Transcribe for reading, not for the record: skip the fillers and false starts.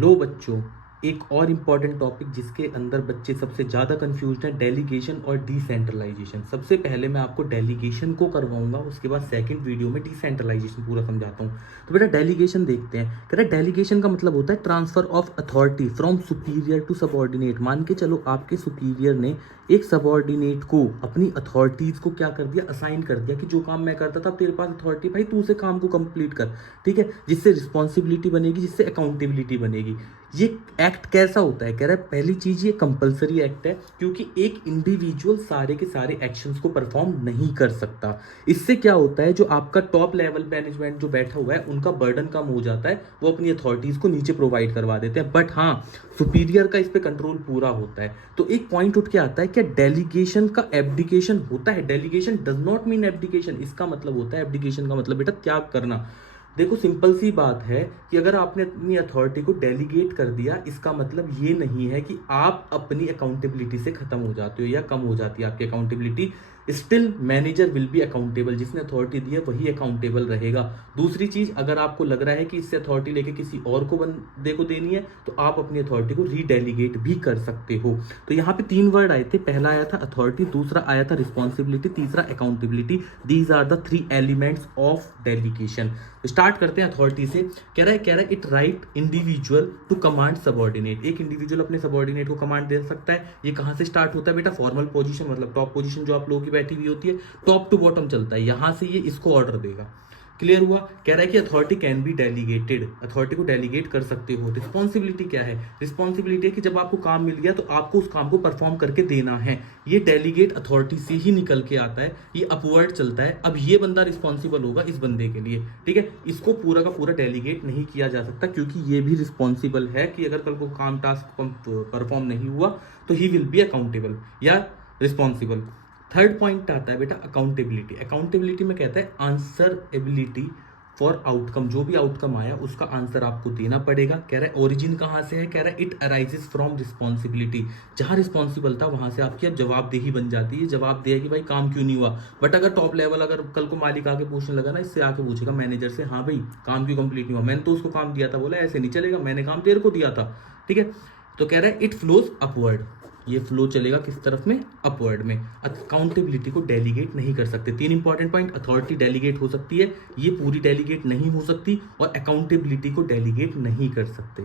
लो बच्चों, एक और इम्पॉर्टेंट टॉपिक जिसके अंदर बच्चे सबसे ज़्यादा कंफ्यूज हैं, डेलीगेशन और डिसेंट्रलाइजेशन। सबसे पहले मैं आपको डेलीगेशन को करवाऊंगा, उसके बाद सेकंड वीडियो में डिसेंट्रलाइजेशन पूरा समझाता हूँ। तो बेटा डेलीगेशन देखते हैं। कह रहा है डेलीगेशन का मतलब होता है transfer of authority from superior to subordinate. मान के चलो आपके सुपीरियर ने एक सबॉर्डिनेट को अपनी अथॉरिटीज को क्या कर दिया, असाइन कर दिया कि जो काम मैं करता था तेरे पास अथॉरिटी, भाई तू उसे काम को कंप्लीट कर, ठीक है, जिससे रिस्पॉन्सिबिलिटी बनेगी, जिससे अकाउंटेबिलिटी बनेगी। ये एक्ट कैसा होता है, कह रहा है पहली चीज ये कंपलसरी एक्ट है, क्योंकि एक इंडिविजुअल सारे के सारे एक्शंस को परफॉर्म नहीं कर सकता। इससे क्या होता है, जो आपका टॉप लेवल मैनेजमेंट जो बैठा हुआ है उनका बर्डन कम हो जाता है, वो अपनी अथॉरिटीज को नीचे प्रोवाइड करवा देते हैं। बट हाँ, सुपीरियर का इस पे कंट्रोल पूरा होता है। तो एक पॉइंट उठ के आता है कि डेलीगेशन का एब्डिकेशन होता है। Delegation does not mean abdication. इसका मतलब होता है, एब्डिकेशन का मतलब बेटा त्याग करना। देखो सिंपल सी बात है कि अगर आपने अपनी अथॉरिटी को डेलीगेट कर दिया, इसका मतलब ये नहीं है कि आप अपनी अकाउंटेबिलिटी से खत्म हो जाते हो या कम हो जाती है आपकी accountability. Still manager will be accountable. जिसने अथॉरिटी दी है वही अकाउंटेबल रहेगा। दूसरी चीज, अगर आपको लग रहा है कि इससे अथॉरिटी लेके किसी और को बंदे को देनी है, तो आप अपनी अथॉरिटी को रीडेलीगेट भी कर सकते हो। तो यहाँ पे 3 वर्ड आए थे। पहला आया था अथॉरिटी, दूसरा आया था रिस्पॉन्सिबिलिटी, तीसरा accountability. These are the 3 elements of delegation. Start करते हैं अथॉरिटी से। कह रहा है it right individual to command subordinate. एक इंडिविजुअल अपने सबॉर्डिनेट को कमांड दे सकता है। ये कहां से स्टार्ट होता है बेटा, फॉर्मल पोजीशन, मतलब टॉप पोजीशन जो आप लोगों की बैठी हुई होती है, टॉप टू बॉटम चलता है, यहां से ये इसको ऑर्डर देगा। क्लियर हुआ। कह रहा है कि authority can be delegated, authority को डेलीगेट कर सकते हो। रिस्पॉन्सिबिलिटी क्या है, रिस्पॉन्सिबिलिटी है कि जब आपको काम मिल गया तो आपको उस काम को परफॉर्म करके देना है। ये डेलीगेट अथॉरिटी से ही निकल के आता है, ये अपवर्ड चलता है। अब ये बंदा रिस्पॉन्सिबल होगा इस बंदे के लिए, ठीक है। इसको पूरा का पूरा डेलीगेट नहीं किया जा सकता, क्योंकि ये भी रिस्पॉन्सिबल है कि अगर कल को काम टास्क परफॉर्म नहीं हुआ तो ही विल बी अकाउंटेबल या रिस्पॉन्सिबल। थर्ड पॉइंट आता है बेटा अकाउंटेबिलिटी। अकाउंटेबिलिटी में कहता है आंसरएबिलिटी फॉर आउटकम। जो भी आउटकम आया उसका आंसर आपको देना पड़ेगा। कह रहा है ओरिजिन कहां से है, कह रहा है इट अराइजेस फ्रॉम रिस्पॉन्सिबिलिटी। जहां रिस्पॉन्सिबल था वहां से आपकी अब जवाबदेही बन जाती है। जवाब दिया कि भाई काम क्यों नहीं हुआ। बट अगर टॉप लेवल, अगर कल को मालिक आके पूछने लगा ना, इससे आके पूछेगा मैनेजर से, हाँ भाई काम क्यों कंप्लीट नहीं हुआ, मैंने तो उसको काम दिया था, बोला ऐसे नहीं चलेगा, मैंने काम तेरे को दिया था, ठीक है। तो कह रहा है इट फ्लोज अपवर्ड। ये फ्लो चलेगा किस तरफ में, अपवर्ड में। अकाउंटेबिलिटी को डेलीगेट नहीं कर सकते। 3 इंपॉर्टेंट पॉइंट, अथॉरिटी डेलीगेट हो सकती है, ये पूरी डेलीगेट नहीं हो सकती, और अकाउंटेबिलिटी को डेलीगेट नहीं कर सकते।